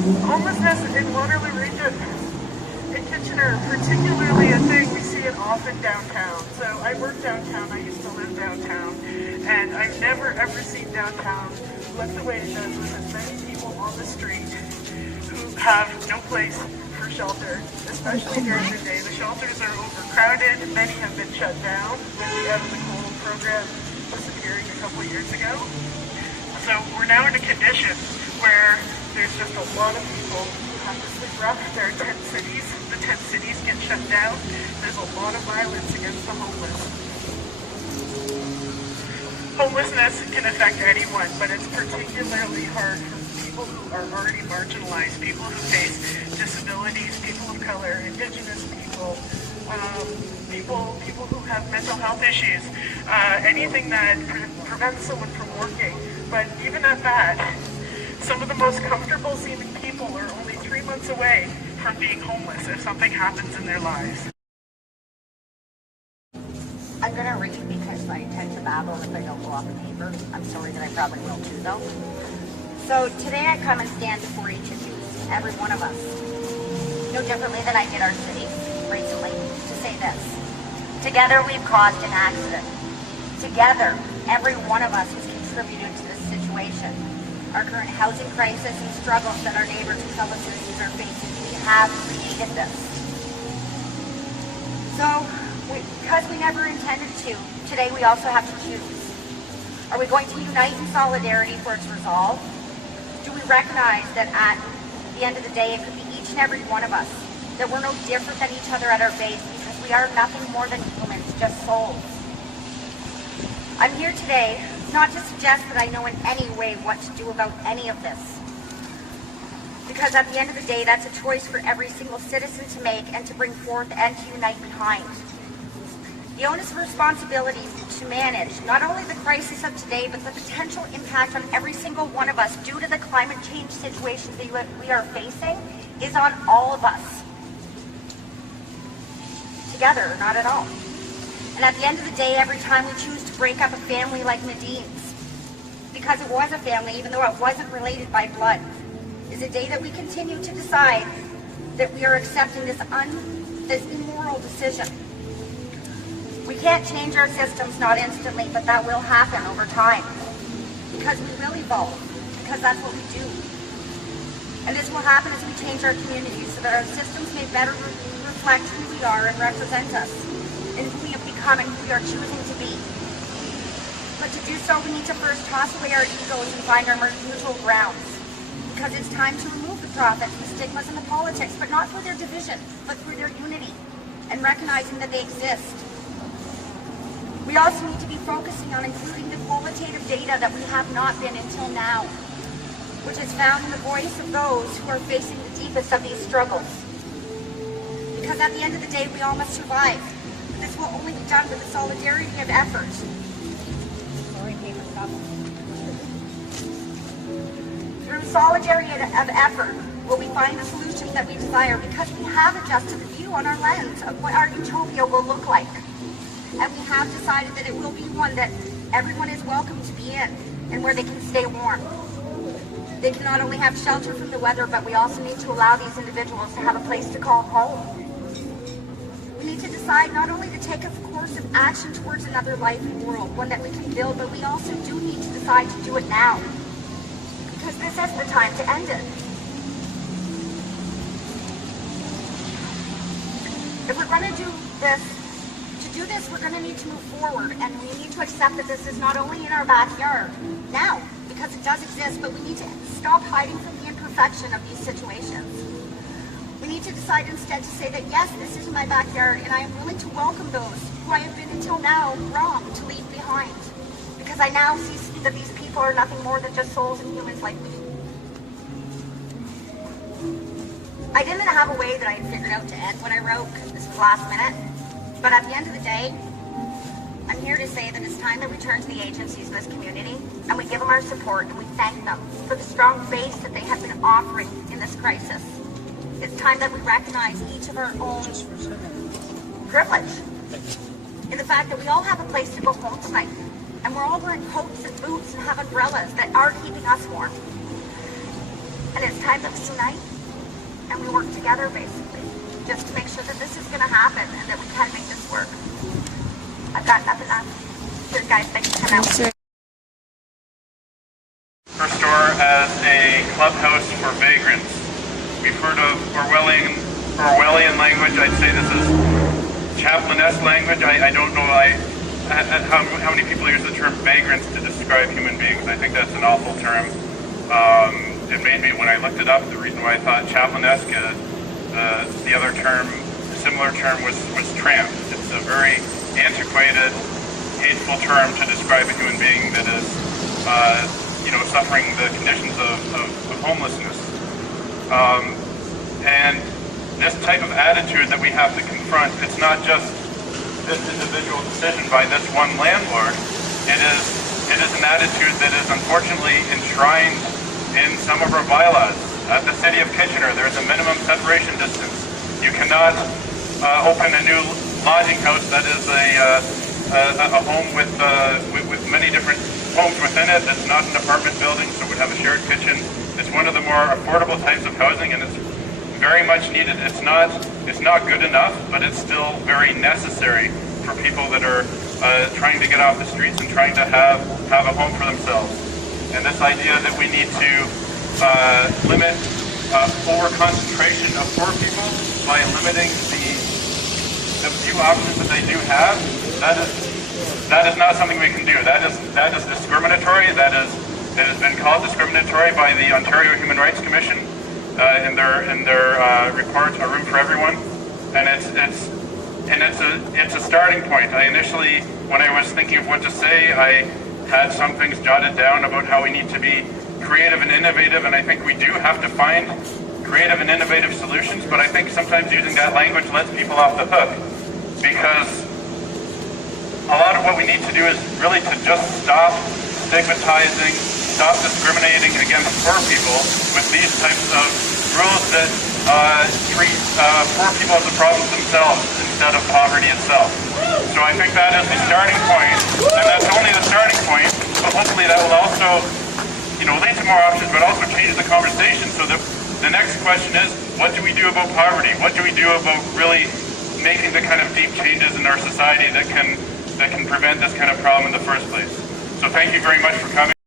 Homelessness in Waterloo region, in Kitchener, particularly a thing we see it often downtown. So I work downtown, I used to live downtown, and I've never ever seen downtown look the way it does with as many people on the street who have no place for shelter, especially during the day. The shelters are overcrowded, many have been shut down with the Out of the Cold program disappearing a couple years ago. So we're now in a condition where there's just a lot of people who have to sleep rough. There are 10 cities. The 10 cities get shut down. There's a lot of violence against the homeless. Homelessness can affect anyone, but it's particularly hard for people who are already marginalized, people who face disabilities, people of color, Indigenous people, people who have mental health issues, anything that prevents someone from working. But even at that, some of the most comfortable seeming people are only 3 months away from being homeless if something happens in their lives. I'm going to read because I tend to babble if I don't go off the paper. I'm sorry that I probably will too though. So today I come and stand before each of you, every one of us, no differently than I did our city recently, to say this. Together we've caused an accident. Together, every one of us has contributed to this situation. Our current housing crisis and struggles that our neighbors and fellow citizens are facing, we have created this. So, because we never intended to, today we also have to choose. Are we going to unite in solidarity for its resolve? Do we recognize that at the end of the day, it could be each and every one of us, that we're no different than each other at our base because we are nothing more than humans, just souls. I'm here today not to suggest that I know in any way what to do about any of this. Because at the end of the day, that's a choice for every single citizen to make and to bring forth and to unite behind. The onus of responsibility to manage not only the crisis of today, but the potential impact on every single one of us due to the climate change situation that we are facing is on all of us. Together, not at all. And at the end of the day, every time we choose to break up a family like Nadine's, because it was a family, even though it wasn't related by blood, is a day that we continue to decide that we are accepting this immoral decision. We can't change our systems, not instantly, but that will happen over time. Because we will evolve, because that's what we do. And this will happen as we change our communities so that our systems may better reflect who we are and represent us, and who we have become and who we are choosing to be. But to do so, we need to first toss away our egos and find our neutral grounds. Because it's time to remove the profits, the stigmas, and the politics, but not for their division, but for their unity, and recognizing that they exist. We also need to be focusing on including the qualitative data that we have not been until now, which is found in the voice of those who are facing the deepest of these struggles. Because at the end of the day, we all must survive. But this will only be done with the solidarity of effort. Through solidarity of effort will we find the solutions that we desire, because we have adjusted the view on our lens of what our utopia will look like. And we have decided that it will be one that everyone is welcome to be in, and where they can stay warm. They can not only have shelter from the weather, but we also need to allow these individuals to have a place to call home. We need to decide not only to take a course of action towards another life and world, one that we can build, but we also do need to decide to do it now. Because this is the time to end it. If we're going to do this, we're going to need to move forward, and we need to accept that this is not only in our backyard now, because it does exist, but we need to stop hiding from the imperfection of these situations. We need to decide instead to say that yes, this is my backyard, and I am willing to welcome those who I have been until now wrong to leave behind, because I now see that these people are nothing more than just souls and humans like me. I didn't have a way that I had figured out to end what I wrote, because this was last minute. But at the end of the day, I'm here to say that it's time that we turn to the agencies in this community and we give them our support and we thank them for the strong base that they have been offering in this crisis. It's time that we recognize each of our own privilege in the fact that we all have a place to go home tonight, and we're all wearing coats and boots and have umbrellas that are keeping us warm. And it's time that we unite and we work together, basically, just to make sure that this is going to happen and that we can make this work. I've got nothing else. Good guys, thanks for coming out. Her store as a clubhouse for vagrants. We've heard of Orwellian language. I'd say this is Chaplinesque language. I don't know how many people use the term vagrants to describe human beings. I think that's an awful term. It made me, when I looked it up, the reason why I thought Chaplinesque, the other term, similar term was tramp. It's a very antiquated, hateful term to describe a human being that is suffering the conditions of homelessness. And this type of attitude that we have to confront, it's not just this individual decision by this one landlord. It is an attitude that is unfortunately enshrined in some of our bylaws. At the City of Kitchener, there's a minimum separation distance. You cannot open a new lodging house that is a home with many different homes within it. It's not an apartment building, so it would have a shared kitchen. It's one of the more affordable types of housing, and it's very much needed. It's not good enough, but it's still very necessary for people that are trying to get off the streets and trying to have a home for themselves. And this idea that we need to limit over-concentration of poor people by limiting the few options that they do have, that is not something we can do. That is discriminatory. It has been called discriminatory by the Ontario Human Rights Commission in their report, A Room for Everyone, and it's a starting point. I initially, when I was thinking of what to say, I had some things jotted down about how we need to be creative and innovative, and I think we do have to find creative and innovative solutions, but I think sometimes using that language lets people off the hook, because a lot of what we need to do is really to just stop stigmatizing, stop discriminating against poor people with these types of rules that treat poor people as a problem themselves instead of poverty itself. So I think that is the starting point, and that's only the starting point, but hopefully that will also lead to more options, but also change the conversation so that the next question is, what do we do about poverty? What do we do about really making the kind of deep changes in our society that can prevent this kind of problem in the first place? So thank you very much for coming.